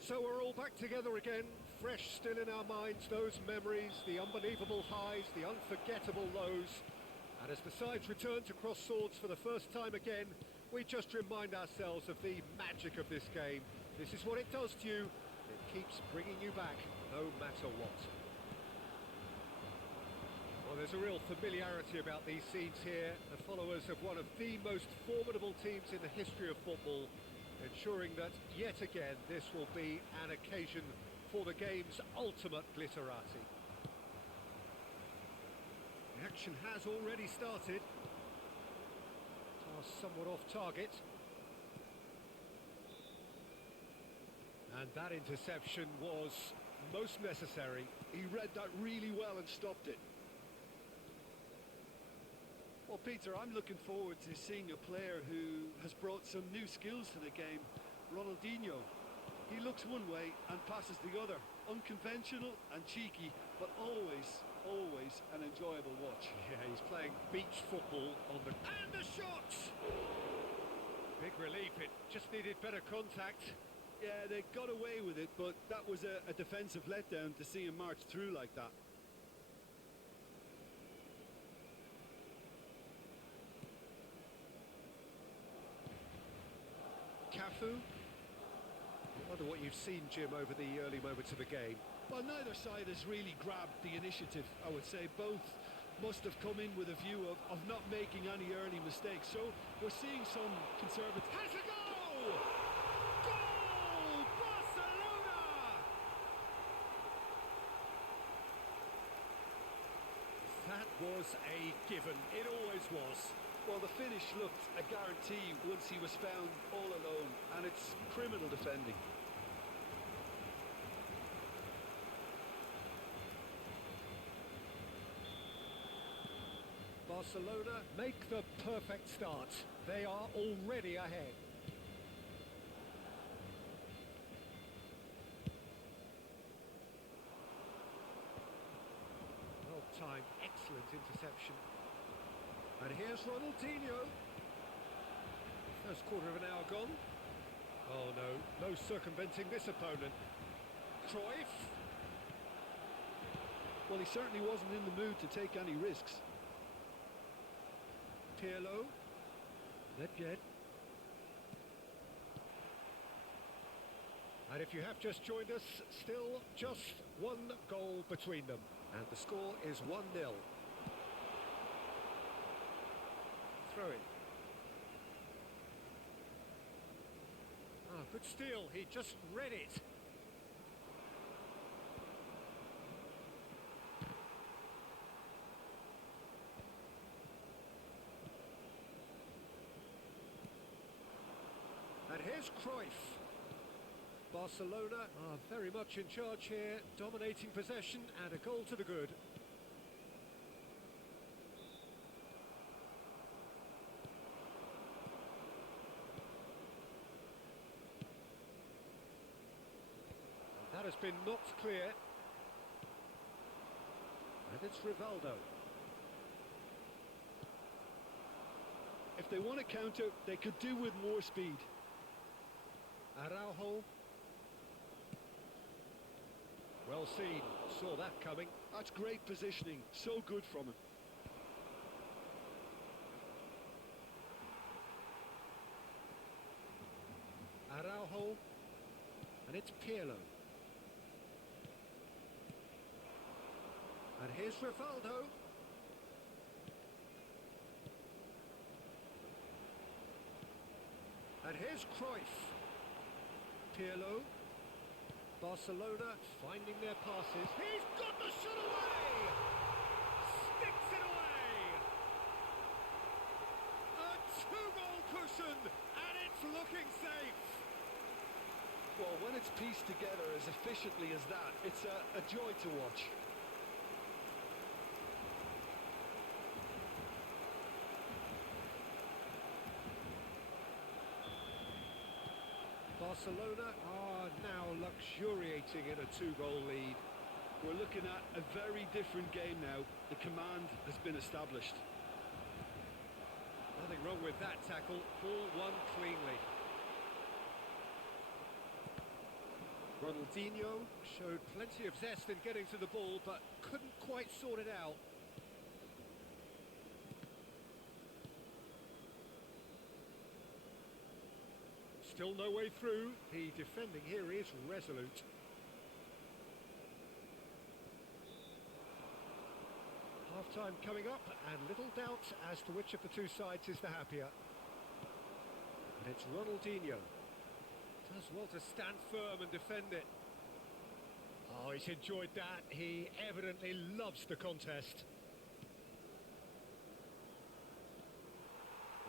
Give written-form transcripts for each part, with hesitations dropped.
So we're all back together again, fresh still in our minds, those memories, the unbelievable highs, the unforgettable lows. And as the sides return to cross swords for the first time again, we just remind ourselves of the magic of this game. This is what it does to you. It keeps bringing you back, no matter what. Well, there's a real familiarity about these scenes here. The followers of one of the most formidable teams in the history of football, ensuring that, yet again, this will be an occasion for the game's ultimate glitterati. The action has already started. Pass somewhat off target. And that interception was most necessary. He read that really well and stopped it. Well, Peter, I'm looking forward to seeing a player who has brought some new skills to the game. Ronaldinho. He looks one way and passes the other. Unconventional and cheeky, but always an enjoyable watch. Yeah, he's playing beach football on the... And the shot! Big relief, it just needed better contact. Yeah, they got away with it, but that was a defensive letdown to see him march through like that. Cafu. I wonder what you've seen, Jim, over the early moments of the game. Well, neither side has really grabbed the initiative, I would say. Both must have come in with a view of not making any early mistakes. So we're seeing some conservative... Has a goal! Goal! Barcelona! That was a given. It always was. Well, the finish looked a guarantee once he was found all alone, and it's criminal defending. Barcelona make the perfect start. They are already ahead. Well-timed, excellent interception. And here's Ronaldinho. First quarter of an hour gone. Oh no, no circumventing this opponent. Cruyff. Well, he certainly wasn't in the mood to take any risks. Pirlo. Nedved. And if you have just joined us, still just one goal between them. And the score is 1-0. Throw in. Ah, good steal. He just read it. And here's Cruyff. Barcelona are very much in charge here, dominating possession and a goal to the good. That has been knocked clear. And it's Rivaldo. If they want to counter, they could do with more speed. Araujo. Well seen. Saw that coming. That's great positioning. So good from him. Araujo. And it's Pirlo. And here's Rivaldo. And here's Cruyff. Pirlo. Barcelona finding their passes. He's got the shot away! Sticks it away! A two-goal cushion, and it's looking safe. Well, when it's pieced together as efficiently as that, it's a joy to watch. Barcelona are now luxuriating in a two-goal lead. We're looking at a very different game now. The command has been established. Nothing wrong with that tackle. Ball won cleanly. Ronaldinho showed plenty of zest in getting to the ball, but couldn't quite sort it out. Still no way through. The defending here is resolute. Half-time coming up, and little doubt as to which of the two sides is the happier. And it's Ronaldinho. Does well to stand firm and defend it. Oh, he's enjoyed that. He evidently loves the contest.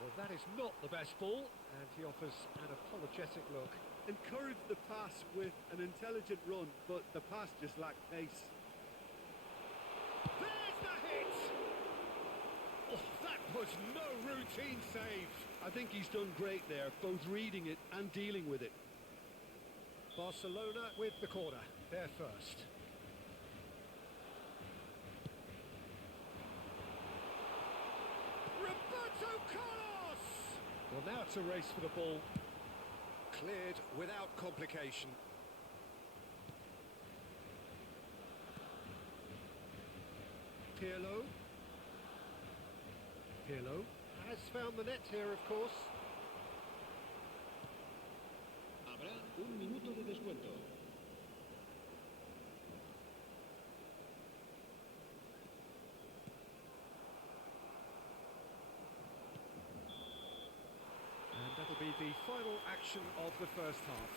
Well, that is not the best ball, and he offers an apologetic look. Encouraged the pass with an intelligent run, but the pass just lacked pace. There's the hit! Oh, that was no routine save. I think he's done great there, both reading it and dealing with it. Barcelona with the corner. They're first. Roberto Carlos! Well, now it's a race for the ball. Cleared without complication. Pirlo. Pirlo has found the net here, of course. Habrá un minuto de descuento. And that'll be the final action of the first half.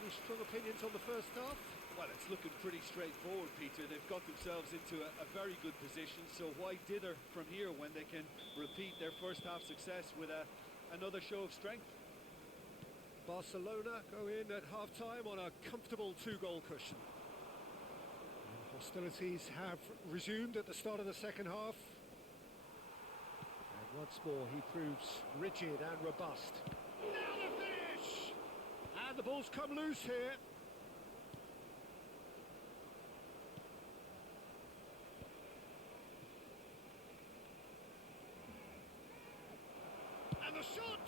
Any strong opinions on the first half? Well, it's looking pretty straightforward, Peter. They've got themselves into a very good position, so why dither from here when they can repeat their first half success with another show of strength? Barcelona go in at half-time on a comfortable two-goal cushion. And hostilities have resumed at the start of the second half. And once more he proves rigid and robust. Now the finish! And the ball's come loose here. And the shot!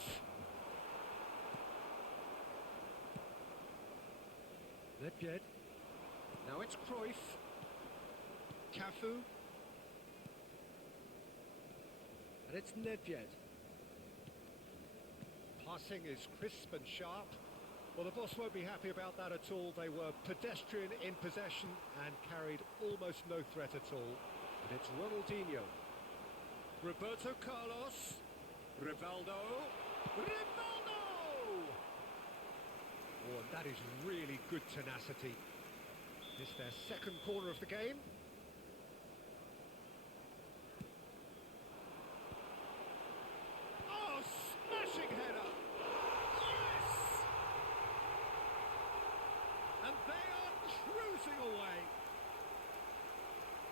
Nedved. Now it's Cruyff. Cafu. And it's Nedved. Passing is crisp and sharp. Well, the boss won't be happy about that at all. They were pedestrian in possession and carried almost no threat at all. And it's Ronaldinho. Roberto Carlos. Rivaldo. Rivaldo! Oh, and that is really good tenacity. This is their second corner of the game. Oh, smashing header! Yes! And they are cruising away.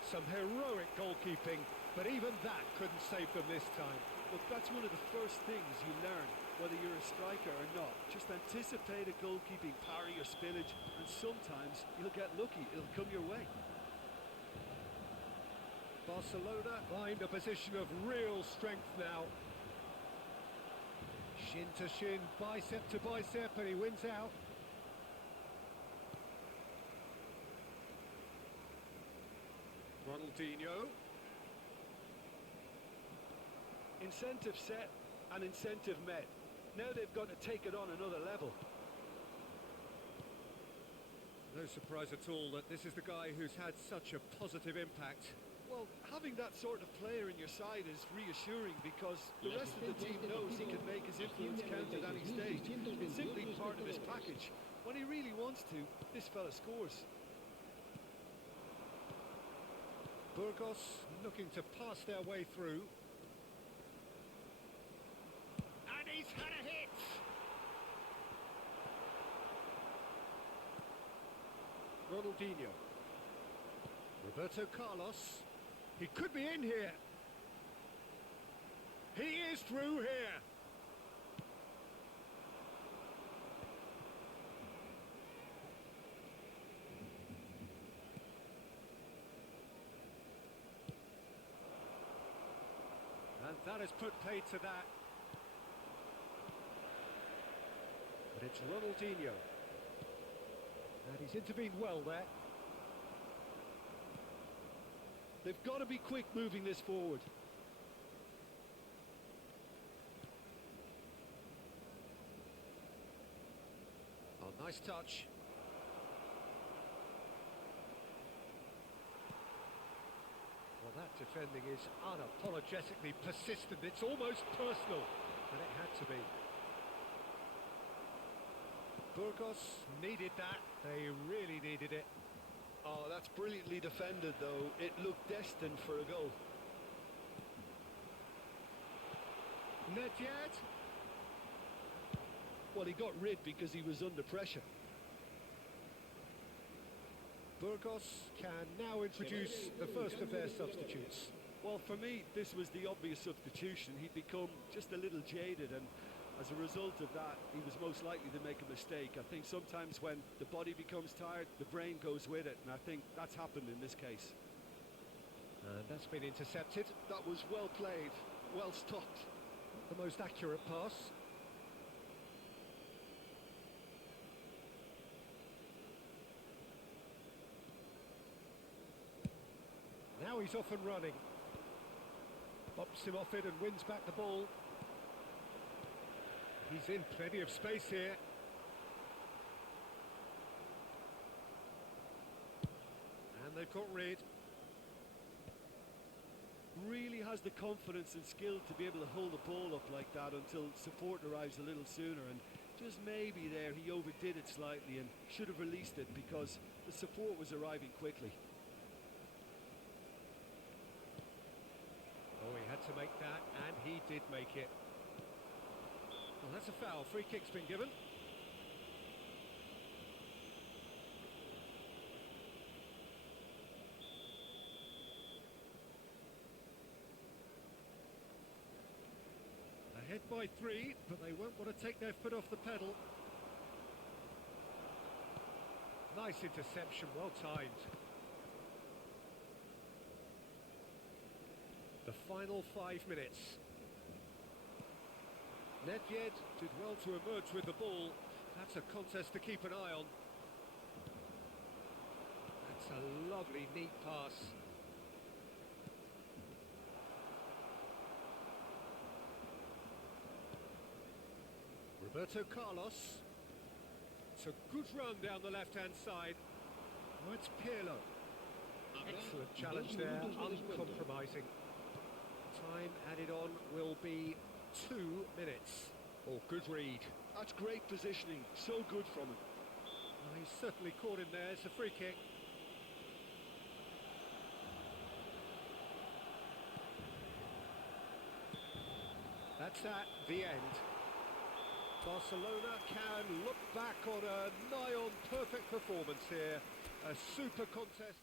Some heroic goalkeeping, but even that couldn't save them this time. Look, that's one of the first things you learn, whether you're a striker or not. Just anticipate a goalkeeping parry or spillage, and sometimes you'll get lucky. It'll come your way. Barcelona find a position of real strength now. Shin to shin, bicep to bicep, and he wins out. Ronaldinho. Incentive set and incentive met. Now they've got to take it on another level. No surprise at all that this is the guy who's had such a positive impact. Well, having that sort of player in your side is reassuring because the rest of the team knows he can make his influence count at any stage. It's simply part of his package. When he really wants to, this fella scores. Burgos looking to pass their way through. And he's had a hit! Ronaldinho. Roberto Carlos. He could be in here. He is through here. And that has put paid to that. But it's Ronaldinho. And he's intervened well there. They've got to be quick moving this forward. Oh, nice touch. Well, that defending is unapologetically persistent. It's almost personal, and it had to be. Burgos needed that. They really needed it. Oh, that's brilliantly defended, though. It looked destined for a goal. Nedved. Well, he got rid because he was under pressure. Burgos can now introduce the first of their substitutes. Well, for me, this was the obvious substitution. He'd become just a little jaded, and as a result of that, he was most likely to make a mistake. I think sometimes when the body becomes tired, the brain goes with it, and I think that's happened in this case. And that's been intercepted. That was well played, well stopped. Not the most accurate pass. Now he's off and running. Bops him off it and wins back the ball. He's in plenty of space here. And they've got rid. Really has the confidence and skill to be able to hold the ball up like that until support arrives a little sooner, and just maybe there he overdid it slightly and should have released it because the support was arriving quickly. Oh, he had to make that, and he did make it. Well, that's a foul. Free kick's been given. Ahead by 3, but they won't want to take their foot off the pedal. Nice interception, well timed. The final 5 minutes. Nedved did well to emerge with the ball. That's a contest to keep an eye on. That's a lovely, neat pass. Roberto Carlos. It's a good run down the left-hand side. Oh, it's Pirlo. Excellent challenge there, uncompromising. Time added on will be 2 minutes. Oh, good read. That's great positioning, so good from him. Oh, he's certainly caught him there. It's a free kick. That's at the end. Barcelona can look back on a nigh-on perfect performance here. A super contest.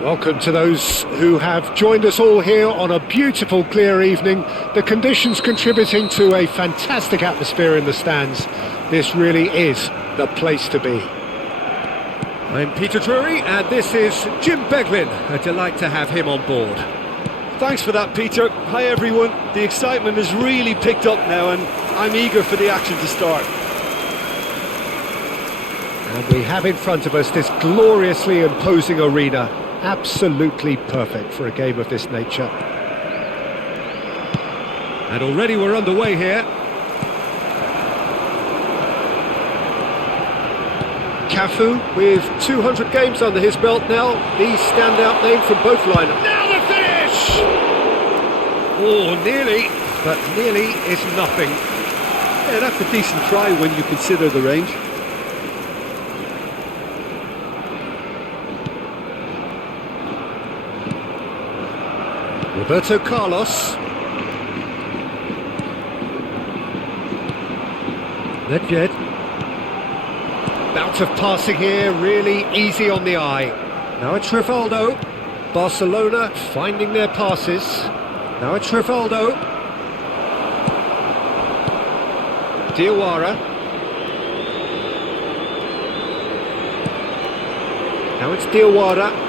Welcome to those who have joined us all here on a beautiful clear evening. The conditions contributing to a fantastic atmosphere in the stands. This really is the place to be. I'm Peter Drury and this is Jim Beglin. A delight to have him on board. Thanks for that, Peter. Hi everyone. The excitement has really picked up now and I'm eager for the action to start. And we have in front of us this gloriously imposing arena. Absolutely perfect for a game of this nature. And already we're underway here. Cafu, with 200 games under his belt now, the standout name from both lineups. Now the finish! Oh, nearly, but nearly is nothing. Yeah, that's a decent try when you consider the range. Roberto Carlos. Nedved. Bout of passing here, really easy on the eye. Now it's Rivaldo. Barcelona finding their passes. Now it's Rivaldo. Diawara. Now it's Diawara.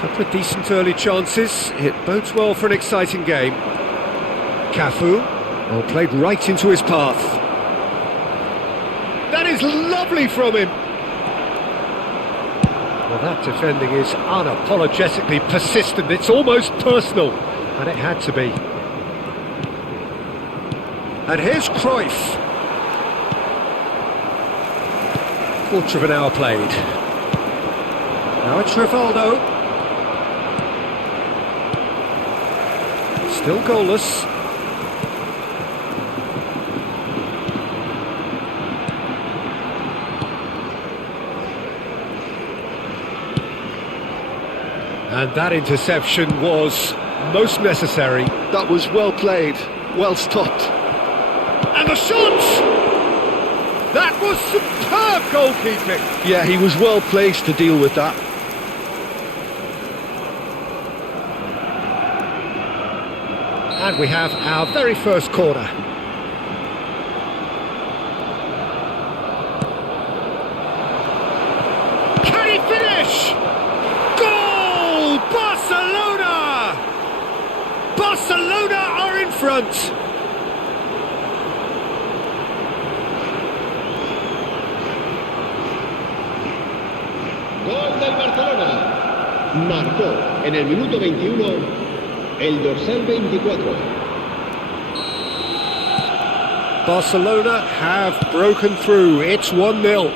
Couple of decent early chances. It bodes well for an exciting game. Cafu. Oh, played right into his path. That is lovely from him. Well, that defending is unapologetically persistent. It's almost personal. And it had to be. And here's Cruyff. Quarter of an hour played. Now it's Rivaldo. Still goalless. And that interception was most necessary. That was well played, well stopped. And the shot! That was superb goalkeeping. Yeah, he was well placed to deal with that. And we have our very first corner. Can he finish? Goal! Barcelona! Barcelona are in front. Gol del Barcelona. Marcó en el minuto 21 el dorsal 24. Barcelona have broken through. It's 1-0.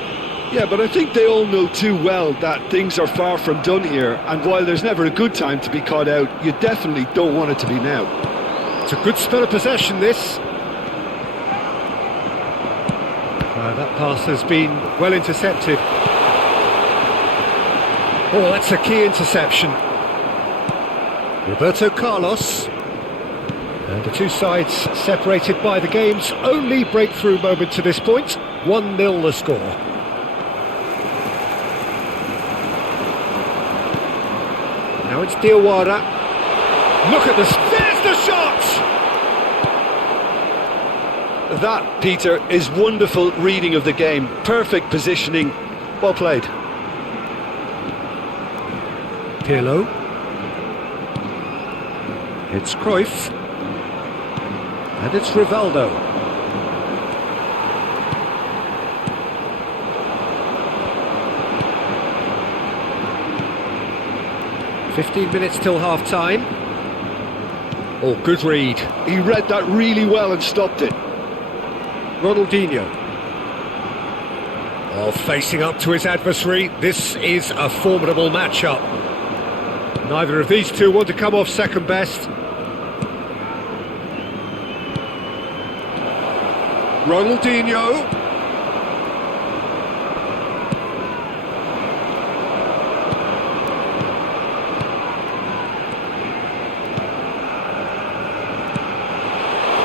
Yeah, but I think they all know too well that things are far from done here, and while there's never a good time to be caught out, you definitely don't want it to be now. It's a good spell of possession, this. That pass has been well intercepted. Oh, that's a key interception. Roberto Carlos. And the two sides separated by the game's only breakthrough moment to this point. 1-0 the score. Now it's Diawara. Look at this. There's the shot! That, Peter, is wonderful reading of the game. Perfect positioning. Well played. Pirlo. It's Cruyff. And it's Rivaldo. "15 minutes till half-time." Oh, good read. He read that really well and stopped it. Ronaldinho. Oh, facing up to his adversary. This is a formidable matchup. Neither of these two want to come off second best. Ronaldinho.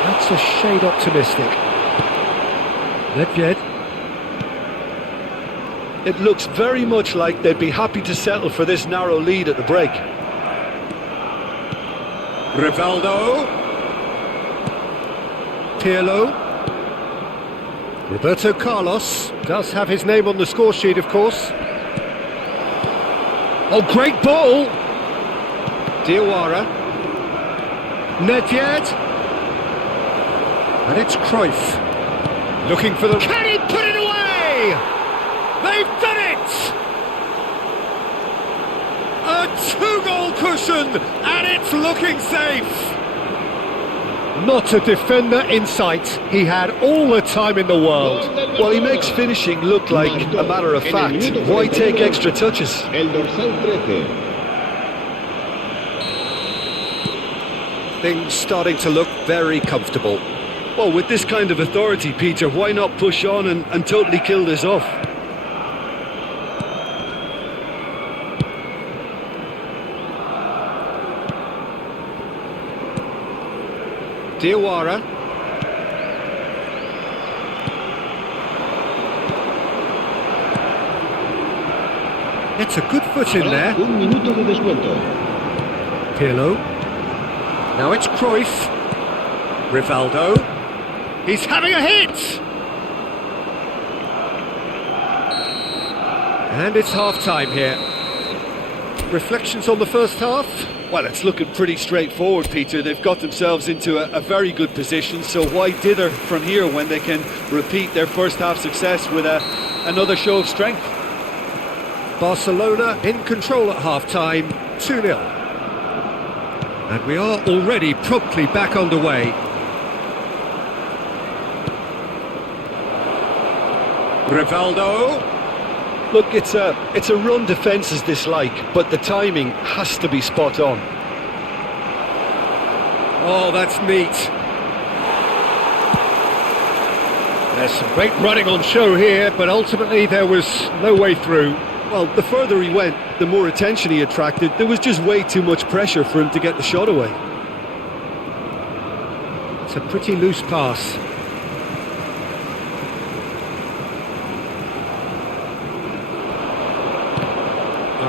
That's a shade optimistic. Nedved. It looks very much like they'd be happy to settle for this narrow lead at the break. Rivaldo. Pirlo. Roberto Carlos does have his name on the score sheet, of course. Oh, great ball! Diawara. Nedved. And it's Cruyff. Looking for the... Can he put it away? They've done it! A two-goal cushion, and it's looking safe. Not a defender in sight. He had all the time in the world. Well, he makes finishing look like a matter of fact. Why take extra touches? El dorsal 13. Things starting to look very comfortable. Well, with this kind of authority, Peter, why not push on and totally kill this off? Diawara. It's a good foot in there. Un minuto de descuento. Pirlo. Now it's Cruyff. Rivaldo. He's having a hit! And it's half-time here. Reflections on the first half? Well, it's looking pretty straightforward, Peter. They've got themselves into a very good position, so why dither from here when they can repeat their first half success with another show of strength? Barcelona in control at half-time, 2-0. And we are already promptly back underway. Rivaldo. Look, it's a run defence's dislike, but the timing has to be spot on. Oh, that's neat. There's some great running on show here, but ultimately there was no way through. Well, the further he went, the more attention he attracted. There was just way too much pressure for him to get the shot away. It's a pretty loose pass.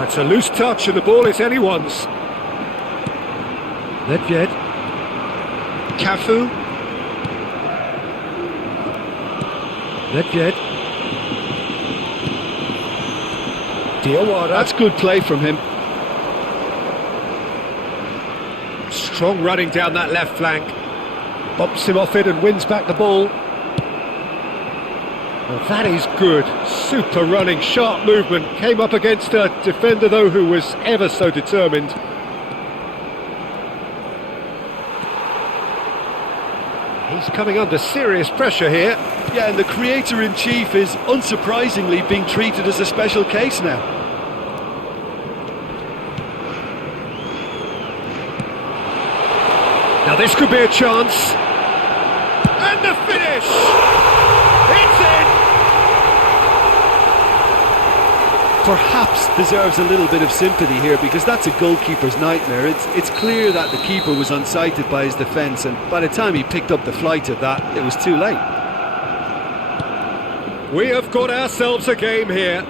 It's a loose touch and the ball is anyone's. Nedved. Cafu. Nedved. Diawara. That's good play from him. Strong running down that left flank. Bumps him off it and wins back the ball. Well, that is good. Super running, sharp movement. Came up against a defender, though, who was ever so determined. He's coming under serious pressure here. Yeah, and the creator-in-chief is unsurprisingly being treated as a special case now. Now this could be a chance. And the finish! It's in! Perhaps deserves a little bit of sympathy here, because that's a goalkeeper's nightmare. It's clear that the keeper was unsighted by his defence, and by the time he picked up the flight of that, it was too late. We have got ourselves a game here.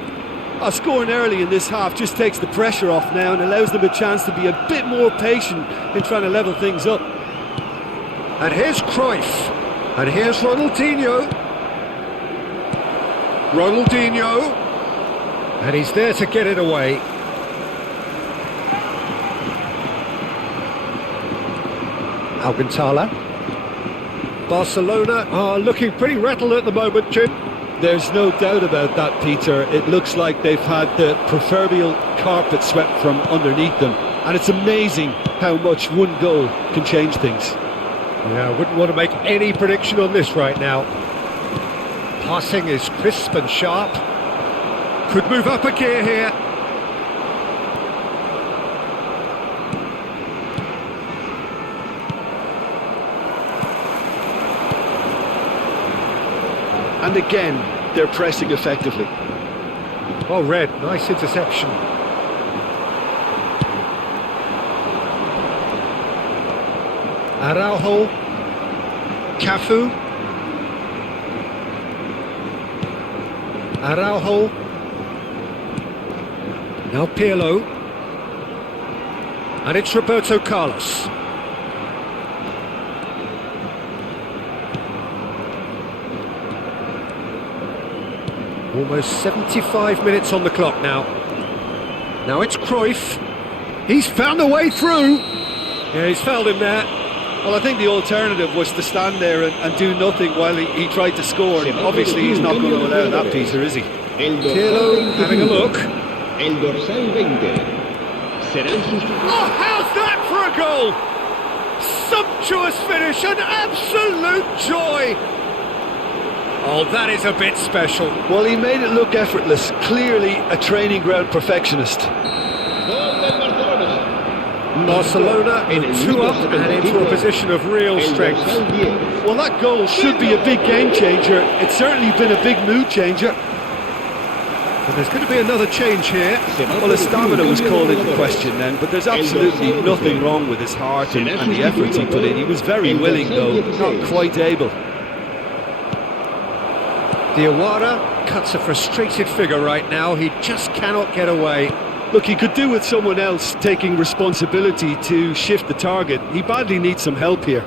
Scoring early in this half just takes the pressure off now and allows them a chance to be a bit more patient in trying to level things up. And here's Cruyff. And here's Ronaldinho. Ronaldinho. And he's there to get it away. Alcantara. Barcelona are looking pretty rattled at the moment, Jim. There's no doubt about that, Peter. It looks like they've had the proverbial carpet swept from underneath them. And it's amazing how much one goal can change things. Yeah, I wouldn't want to make any prediction on this right now. Passing is crisp and sharp. Could move up a gear here. And again, they're pressing effectively. Well read, nice interception. Araujo. Cafu. Araujo. Now Pirlo. And it's Roberto Carlos. Almost 75 minutes on the clock now. Now it's Cruyff. He's found a way through. Yeah, he's fouled him there. Well, I think the alternative was to stand there and do nothing while he tried to score. Obviously, he's not going to allow that, Peter, is he? Pirlo having a look. El dorsal 20. Oh, how's that for a goal? Sumptuous finish, an absolute joy. Oh, that is a bit special. Well, he made it look effortless. Clearly a training ground perfectionist. Barcelona 2 up and into a position of real strength. Well, that goal should be a big game changer. It's certainly been a big mood changer. And there's going to be another change here. Well, his stamina was called into question then, but there's absolutely nothing wrong with his heart and the efforts he put in. He was very willing, though, not quite able. Diawara cuts a frustrated figure right now. He just cannot get away. Look, he could do with someone else taking responsibility to shift the target. He badly needs some help here.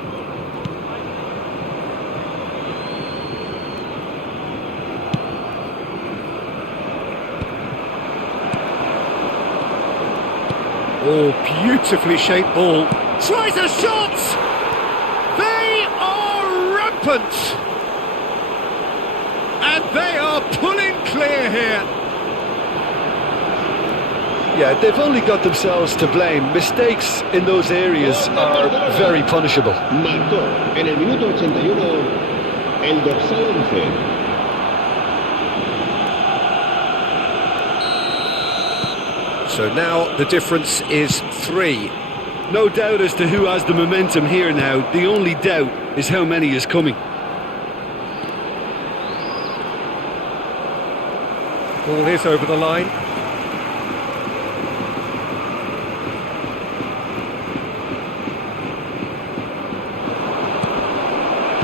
Oh, beautifully shaped ball. Tries a shot! They are rampant! And they are pulling clear here. Yeah, they've only got themselves to blame. Mistakes in those areas are very punishable. Marcó en el minuto 81 el dorsal 11. So now the difference is 3. No doubt as to who has the momentum here now. The only doubt is how many is coming. Ball is over the line.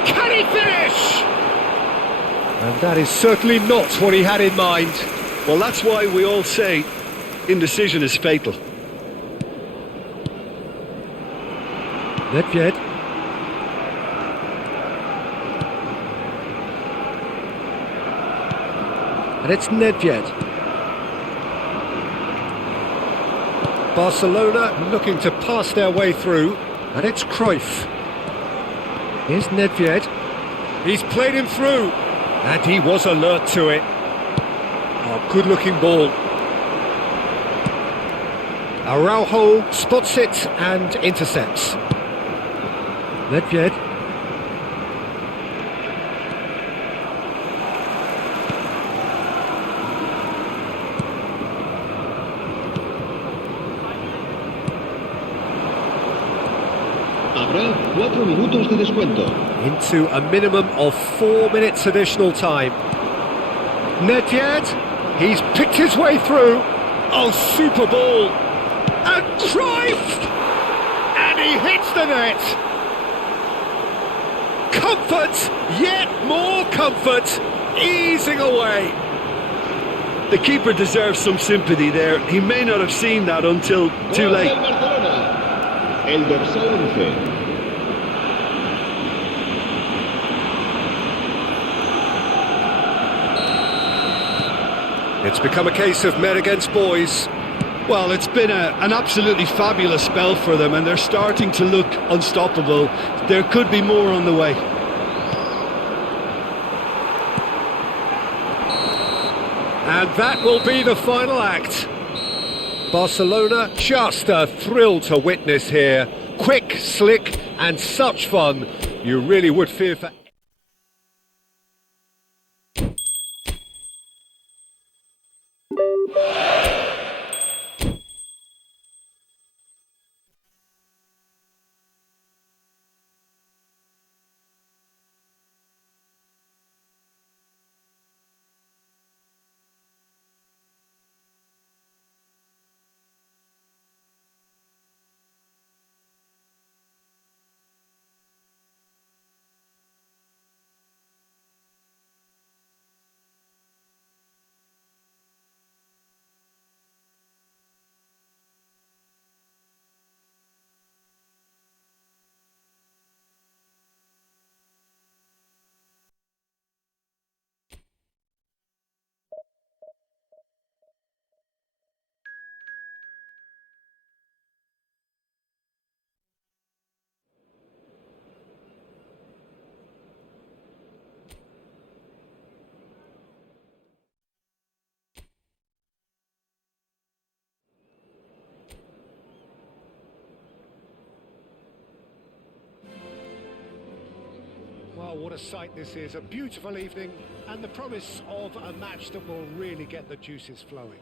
Can he finish? And that is certainly not what he had in mind. Well, that's why we all say indecision is fatal. Nedved. And it's Nedved. Barcelona looking to pass their way through. And it's Cruyff. Here's Nedved. He's played him through. And he was alert to it. Oh, good looking ball. Araujo spots it and intercepts. Nedved. Habrá 4 minutos de descuento. Into a minimum of 4 minutes additional time. Nedved. He's picked his way through. Oh, super ball. And Cruyff! And he hits the net! Comfort, yet more comfort, easing away. The keeper deserves some sympathy there. He may not have seen that until too late. El dorsal 11. It's become a case of men against boys. Well, it's been an absolutely fabulous spell for them, and they're starting to look unstoppable. There could be more on the way. And that will be the final act. Barcelona, just a thrill to witness here. Quick, slick, and such fun. You really would fear for... Well, what a sight this is. A beautiful evening and the promise of a match that will really get the juices flowing.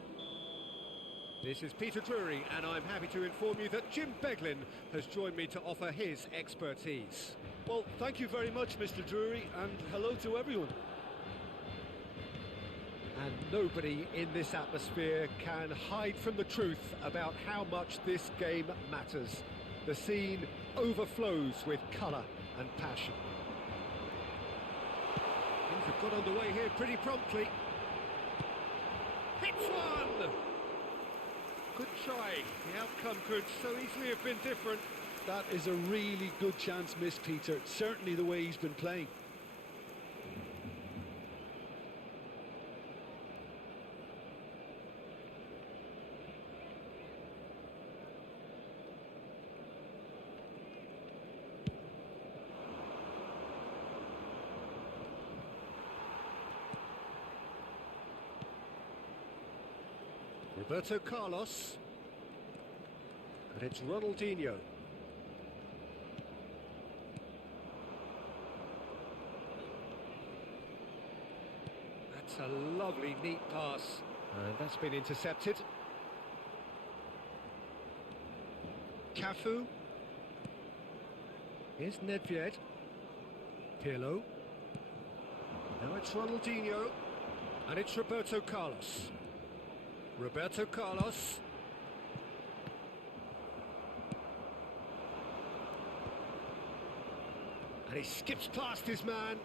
This is Peter Drury, and I'm happy to inform you that Jim Beglin has joined me to offer his expertise. Well, thank you very much, Mr. Drury, and hello to everyone. And nobody in this atmosphere can hide from the truth about how much this game matters. The scene overflows with colour and passion. Things have got underway here pretty promptly. Hits one! Good try. The outcome could so easily have been different. That is a really good chance missed, Peter. Certainly the way he's been playing. Roberto Carlos. And it's Ronaldinho. That's a lovely, neat pass. And that's been intercepted. Cafu. Here's Nedved. Pirlo. Now it's Ronaldinho. And it's Roberto Carlos. Roberto Carlos. And he skips past his man.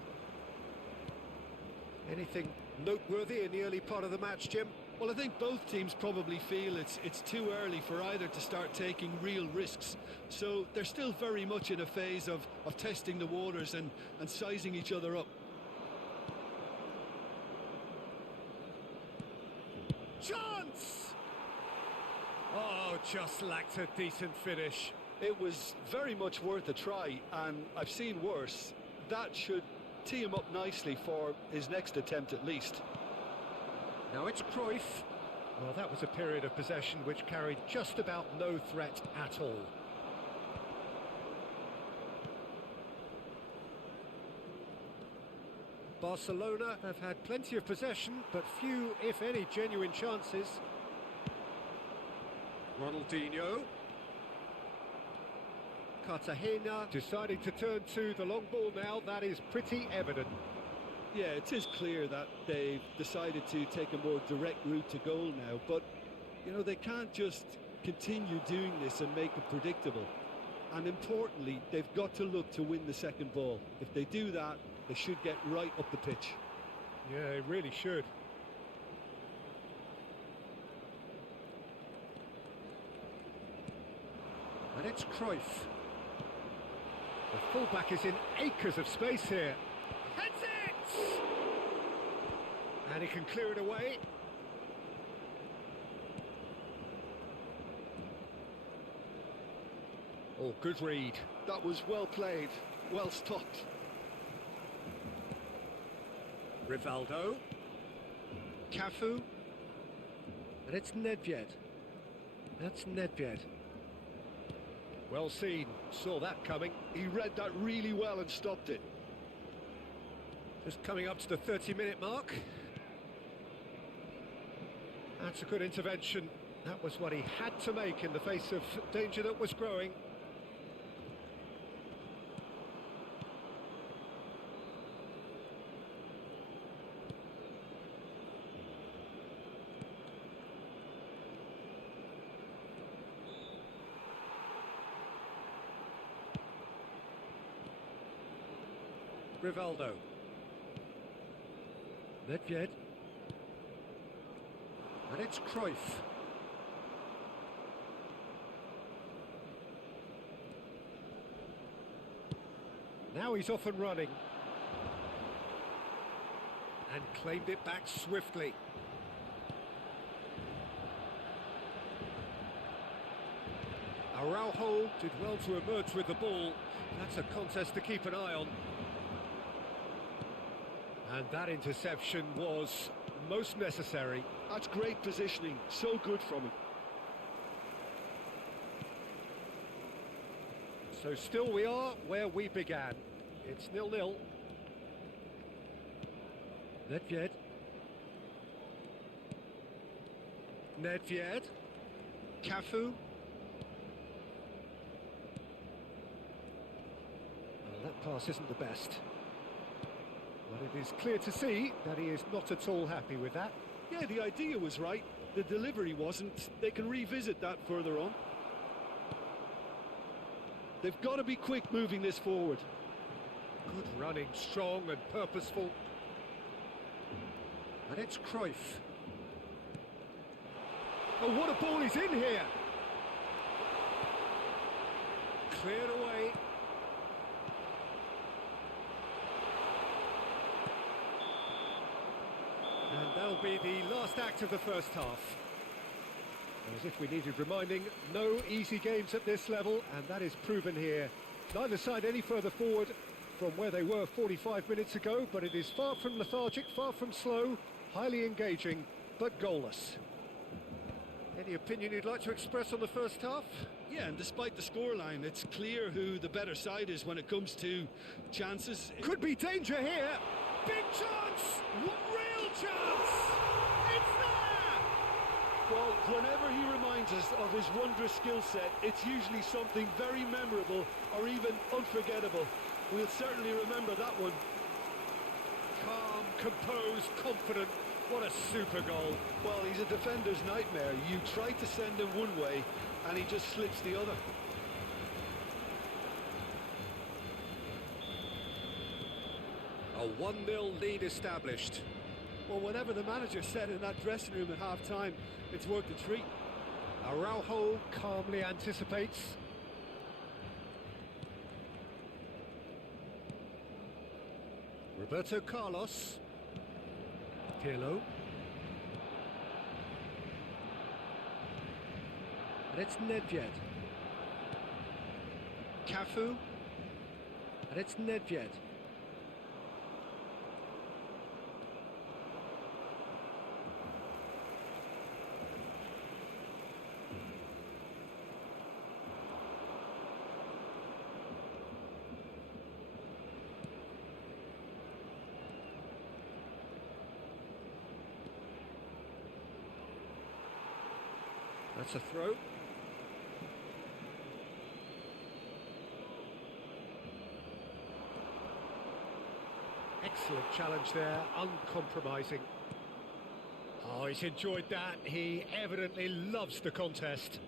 Anything noteworthy in the early part of the match, Jim? Well, I think both teams probably feel it's too early for either to start taking real risks. So they're still very much in a phase of testing the waters and sizing each other up. Chance! Oh, just lacked a decent finish. It was very much worth a try, and I've seen worse. That should tee him up nicely for his next attempt at least. Now it's Cruyff. Well, that was a period of possession which carried just about no threat at all. Barcelona have had plenty of possession, but few, if any, genuine chances. Ronaldinho. Cartagena deciding to turn to the long ball now. That is pretty evident. Yeah, it is clear that they've decided to take a more direct route to goal now, but, you know, they can't just continue doing this and make it predictable. And importantly, they've got to look to win the second ball. If they do that, they should get right up the pitch. Yeah, they really should. And it's Cruyff. The fullback is in acres of space here. Heads it! And he can clear it away. Oh, good read. That was well played, well stopped. Rivaldo. Cafu. And it's Nedved. That's Nedved. Well seen, saw that coming. He read that really well and stopped it. Just coming up to the 30-minute mark. That's a good intervention. That was what he had to make in the face of danger that was growing. Rivaldo. Nedved. And it's Cruyff. Now he's off and running. And claimed it back swiftly. Araujo did well to emerge with the ball. That's a contest to keep an eye on. And that interception was most necessary. That's great positioning, so good from him. So still we are where we began. It's 0-0. Nedved. Nedved. Cafu. Well, that pass isn't the best. But it is clear to see that he is not at all happy with that. Yeah, the idea was right. The delivery wasn't. They can revisit that further on. They've got to be quick moving this forward. Good running, strong and purposeful. And it's Cruyff. Oh, what a ball is in here! Cleared away. And that'll be the last act of the first half. As if we needed reminding, no easy games at this level, and that is proven here. Neither side any further forward from where they were 45 minutes ago, but it is far from lethargic, far from slow, highly engaging, but goalless. Any opinion you'd like to express on the first half? Yeah, and despite the scoreline, it's clear who the better side is when it comes to chances. Could be danger here. Big chance! Real chance! It's there! Well, whenever he reminds us of his wondrous skill set, it's usually something very memorable or even unforgettable. We'll certainly remember that one. Calm, composed, confident. What a super goal. Well, he's a defender's nightmare. You try to send him one way, and he just slips the other. A 1-0 lead established. Well, whatever the manager said in that dressing room at half-time, it's worked a treat. Araujo calmly anticipates. Roberto Carlos. Pirlo. And it's Nedved. Cafu. And it's Nedved. That's a throw. Excellent challenge there, uncompromising. Oh, he's enjoyed that. He evidently loves the contest.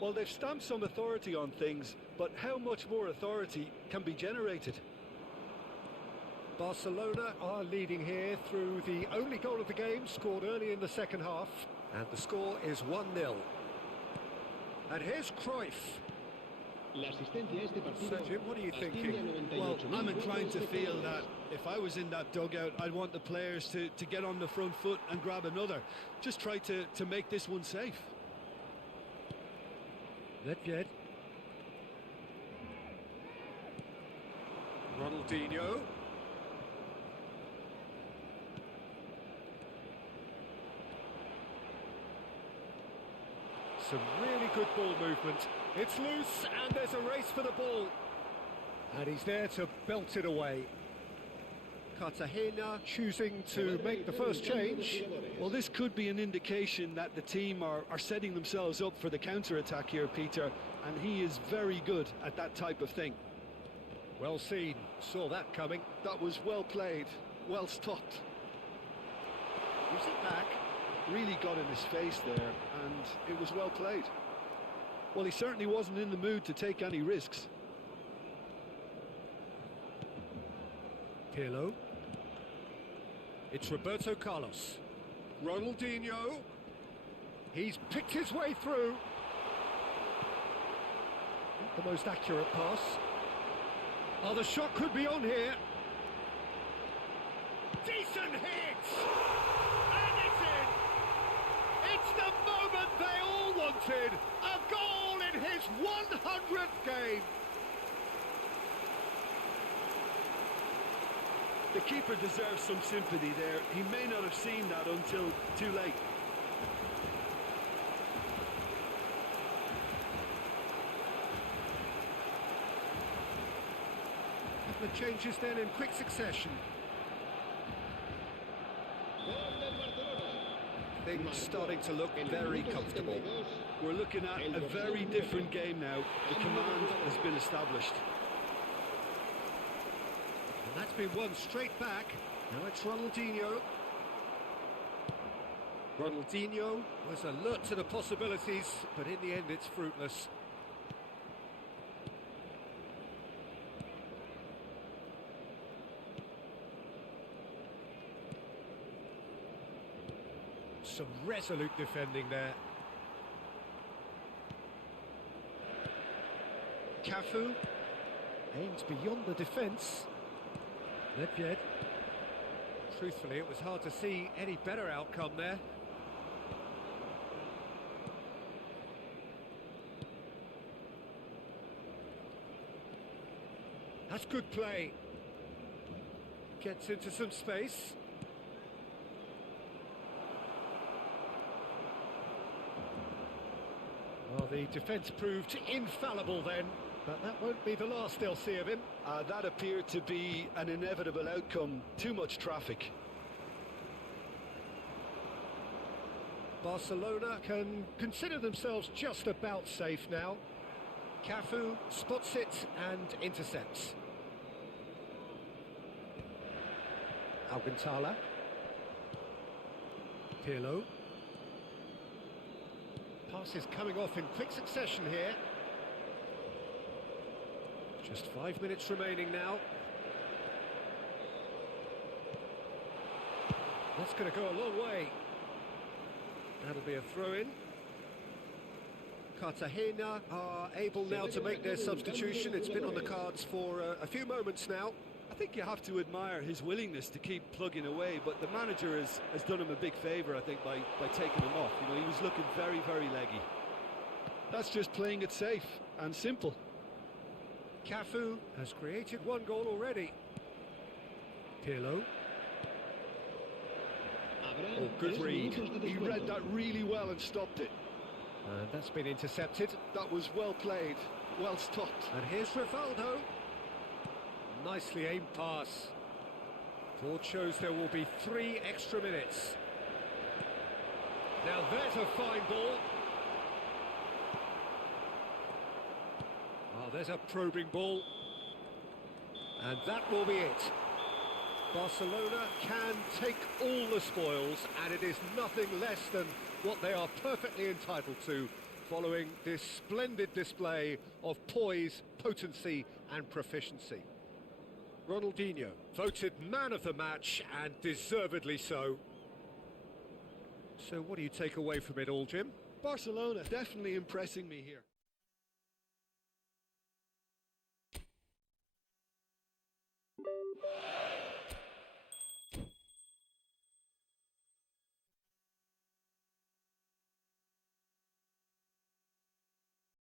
Well, they've stamped some authority on things, but how much more authority can be generated? Barcelona are leading here through the only goal of the game, scored early in the second half. And the score is 1-0. And here's Cruyff. So, Jim, what are you thinking? Well, I'm inclined to feel that if I was in that dugout, I'd want the players to get on the front foot and grab another. Just try to make this one safe. Nedved. Ronaldinho. Some really good ball movement. It's loose and there's a race for the ball. And he's there to belt it away. Cartagena choosing to make the first change. Well, this could be an indication that the team are setting themselves up for the counter-attack here, Peter, and he is very good at that type of thing. Well seen, saw that coming. That was well played, well stopped. Gives it back. Really got in his face there, and it was well played. Well, he certainly wasn't in the mood to take any risks. Pirlo. It's Roberto Carlos. Ronaldinho. He's picked his way through. Not the most accurate pass. Oh, the shot could be on here. Decent hit! And it's in! It's the moment they all wanted! A goal in his 100th game! The keeper deserves some sympathy there. He may not have seen that until too late. The changes then in quick succession. Things starting to look very comfortable. We're looking at a very different game now. The command has been established. And That's been won straight back. Now it's Ronaldinho. Ronaldinho was alert to the possibilities, but in the end it's fruitless. Some resolute defending there. Cafu aims beyond the defence. Lepjed. Truthfully, it was hard to see any better outcome there. That's good play. Gets into some space. Well, the defence proved infallible then, but that won't be the last they'll see of him. That appeared to be an inevitable outcome. Too much traffic. Barcelona can consider themselves just about safe now. Cafu spots it and intercepts. Alcantara. Pirlo. Passes coming off in quick succession here. Just 5 minutes remaining now. That's going to go a long way. That'll be a throw-in. Cartagena are able now to make their substitution. It's been on the cards for a few moments now. I think you have to admire his willingness to keep plugging away, but the manager has done him a big favour, I think, by taking him off. You know, he was looking very, very leggy. That's just playing it safe and simple. Cafu has created one goal already. Pirlo. Oh, good read. He read that really well and stopped it. And that's been intercepted. That was well played, well stopped. And here's Rivaldo. Nicely aimed pass. Board shows there will be 3 extra minutes. Now there's a fine ball. Oh, there's a probing ball. And that will be it. Barcelona can take all the spoils, and it is nothing less than what they are perfectly entitled to, following this splendid display of poise, potency and proficiency. Ronaldinho, voted man of the match, and deservedly so. So what do you take away from it all, Jim? Barcelona definitely impressing me here.